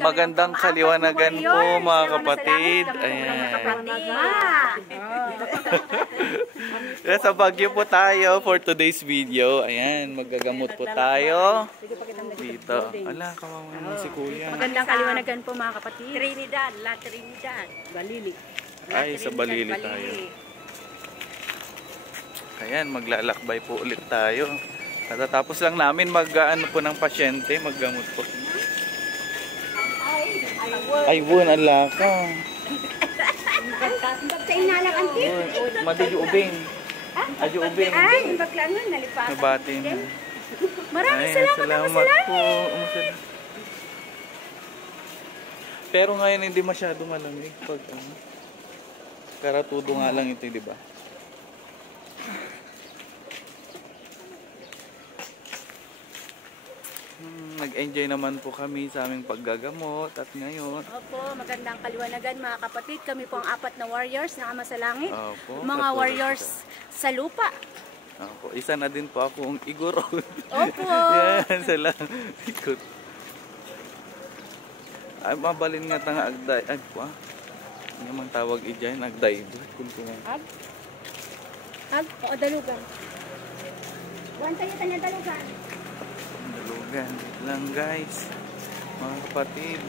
Magandang kaliwanagan po mga kapatid. Ayan. Sa Baguio po tayo for today's video. Ayan, magagamot po tayo dito. Ala, kawawa naman si Kuya. Magandang kaliwanagan po mga kapatid. Trinidad, La Trinidad. Balili. Ay, sa Balili tayo. Ayan, maglalakbay po ulit tayo. Katatapos lang namin mag-ano po ng pasyente, maggamot po. Ay, won, ala ka. Madidyo ubing. Adyo ubing. Ay, bakla nun, nalipasan. Nabati na. Maraming salamat po. Pero ngayon hindi masyado malamig. Pag, karatudo nga lang ito, di ba? Nag-enjoy naman po kami sa aming paggagamot at ngayon. Opo, magandang kaliwanagan mga kapatid. Kami po ang 4 na warriors na Ama sa Langit. Opo, mga warriors sa lupa. Opo, isa na din po akong iguro. Opo. Yan, salang ikot. Ay, mabalin nga tanga agday. Ay, po ah. Ano naman tawag i-dyan? Agday. Ag? O, dalugan. Buwan tayo tanya dalugan. Dalugan lang guys, mga kapatid.